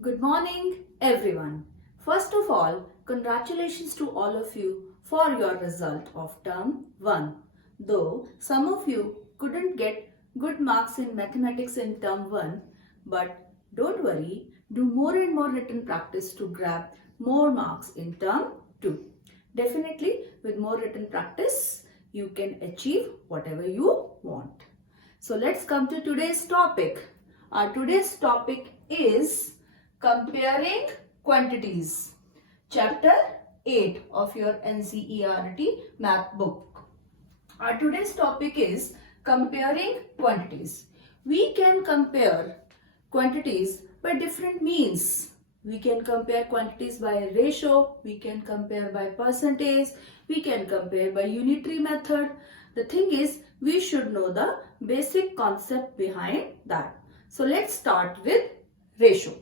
Good morning, everyone. First of all, congratulations to all of you for your result of term 1. Though some of you couldn't get good marks in mathematics in term 1, but don't worry, do more and more written practice to grab more marks in term 2. Definitely, with more written practice, you can achieve whatever you want. So let's come to today's topic. Our today's topic is Comparing Quantities, Chapter 8 of your NCERT math book. Our today's topic is Comparing Quantities. We can compare quantities by different means. We can compare quantities by ratio, we can compare by percentage, we can compare by unitary method. The thing is, we should know the basic concept behind that. So let's start with ratio.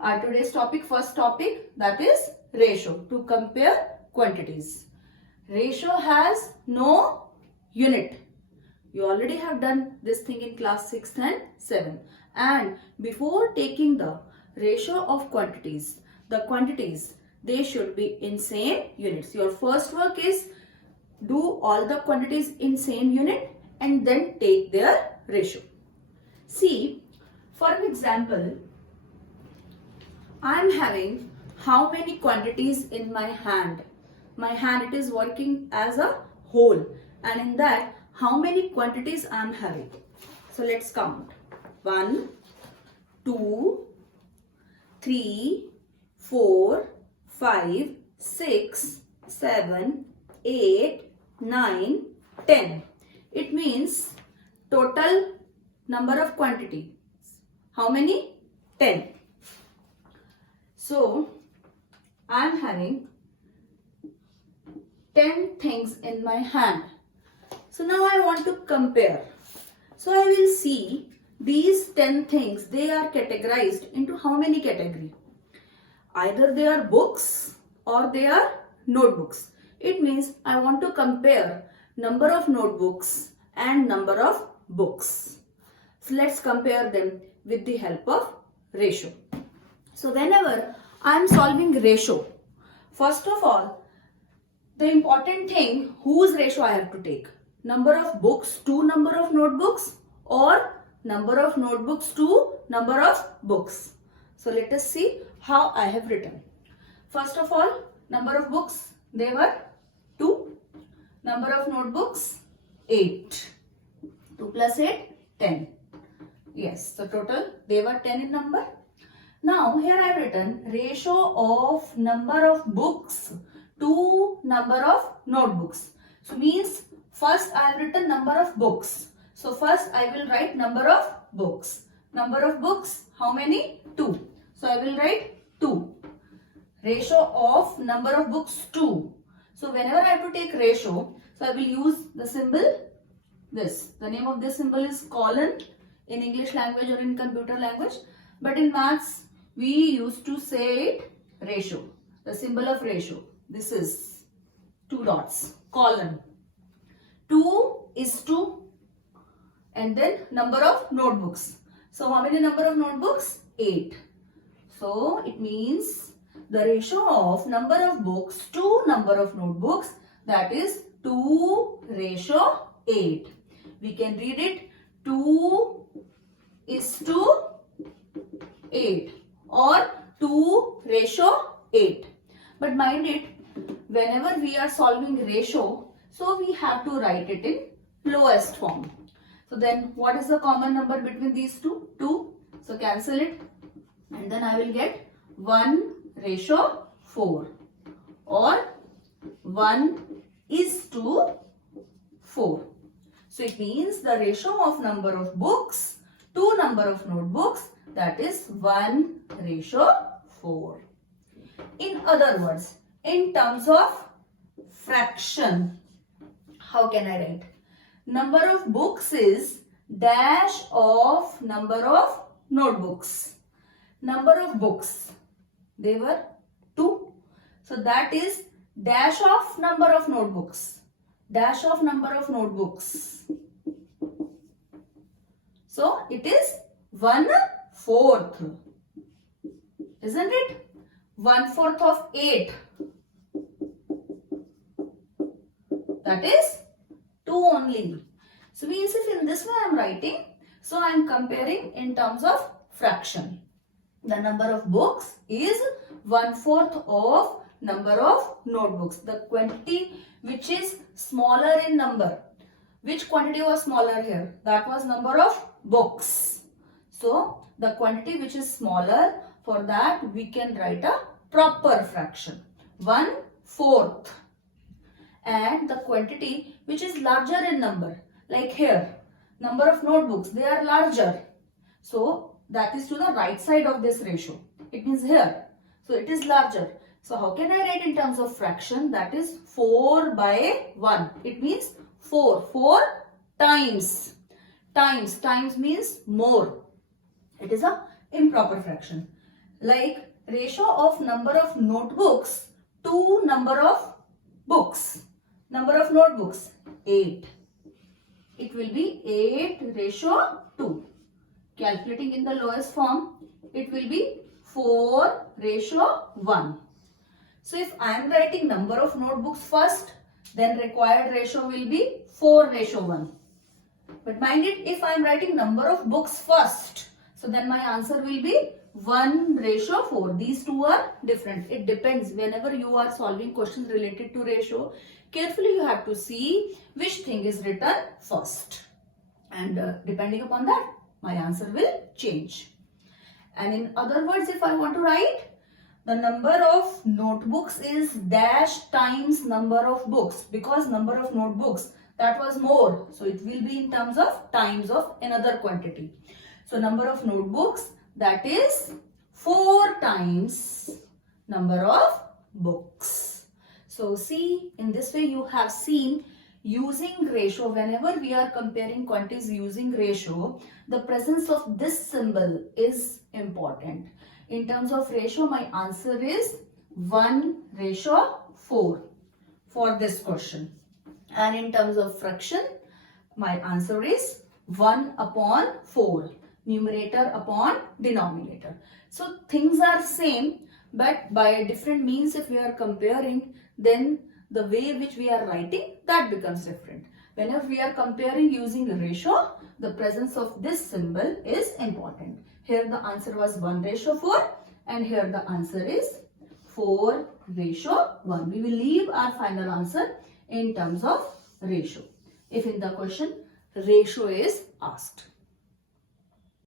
Our today's topic, first topic, that is ratio, to compare quantities. Ratio has no unit. You already have done this thing in class 6 and 7. And before taking the ratio of quantities, the quantities, they should be in same units. Your first work is do all the quantities in same unit and then take their ratio. See, for an example, I am having how many quantities in my hand. My hand, it is working as a whole, and in that how many quantities I am having. So let's count. 1, 2, 3, 4, 5, 6, 7, 8, 9, 10. It means total number of quantities. How many? 10. So, I am having 10 things in my hand. So, now I want to compare. So, I will see these 10 things, they are categorized into how many categories? Either they are books or they are notebooks. It means I want to compare number of notebooks and number of books. So, let's compare them with the help of ratio. So whenever I am solving ratio, first of all, the important thing, whose ratio I have to take? Number of books to number of notebooks or number of notebooks to number of books. So let us see how I have written. First of all, number of books, they were 2. Number of notebooks, 8. 2 plus 8, 10. Yes, so total, they were 10 in number. Now, here I have written ratio of number of books to number of notebooks. So, means first I have written number of books. So, first I will write number of books. Number of books, how many? 2. So, I will write 2. Ratio of number of books 2. So, whenever I have to take ratio, so I will use the symbol this. The name of this symbol is colon in English language or in computer language. But in maths, we used to say it ratio, the symbol of ratio. This is 2 dots, colon. 2 is 2 and then number of notebooks. So how many number of notebooks? 8. So it means the ratio of number of books to number of notebooks, that is 2 ratio 8. We can read it 2 is to 8 or 2 ratio 8. But mind it, whenever we are solving ratio, so we have to write it in lowest form. So then what is the common number between these two? 2. So cancel it and then I will get 1 ratio 4 or 1 is to 4. So it means the ratio of number of books to number of notebooks, that is 1 ratio 4. In other words, in terms of fraction, how can I write? Number of books is dash of number of notebooks. Number of books, they were 2. So that is dash of number of notebooks. Dash of number of notebooks. So it is 1/4. isn't it? 1/4 of 8. That is 2 only. So means if in this way I am writing, so I am comparing in terms of fraction. The number of books is 1/4 of number of notebooks. The quantity which is smaller in number. Which quantity was smaller here? That was number of books. So the quantity which is smaller, for that we can write a proper fraction. 1/4. And the quantity which is larger in number, like here, number of notebooks, they are larger. So that is to the right side of this ratio. It means here. So it is larger. So how can I write in terms of fraction? That is 4/1. It means 4. 4 times. Times means more. It is a improper fraction. Like ratio of number of notebooks to number of books. Number of notebooks, 8. It will be 8:2. Calculating in the lowest form, it will be 4:1. So if I am writing number of notebooks first, then required ratio will be 4:1. But mind it, if I am writing number of books first, so then my answer will be 1:4. These two are different. It depends. Whenever you are solving questions related to ratio, carefully you have to see which thing is written first. And depending upon that, my answer will change. And in other words, if I want to write, the number of notebooks is dash times number of books, because number of notebooks, that was more. So it will be in terms of times of another quantity. So number of notebooks, that is 4 times number of books. So see, in this way you have seen using ratio, whenever we are comparing quantities using ratio, the presence of this symbol is important. In terms of ratio, my answer is 1:4 for this question. And in terms of fraction, my answer is 1/4. Numerator upon denominator. So things are same, but by a different means if we are comparing, then the way which we are writing, that becomes different. Whenever we are comparing using ratio, the presence of this symbol is important. Here the answer was 1:4 and here the answer is 4:1. We will leave our final answer in terms of ratio if in the question ratio is asked.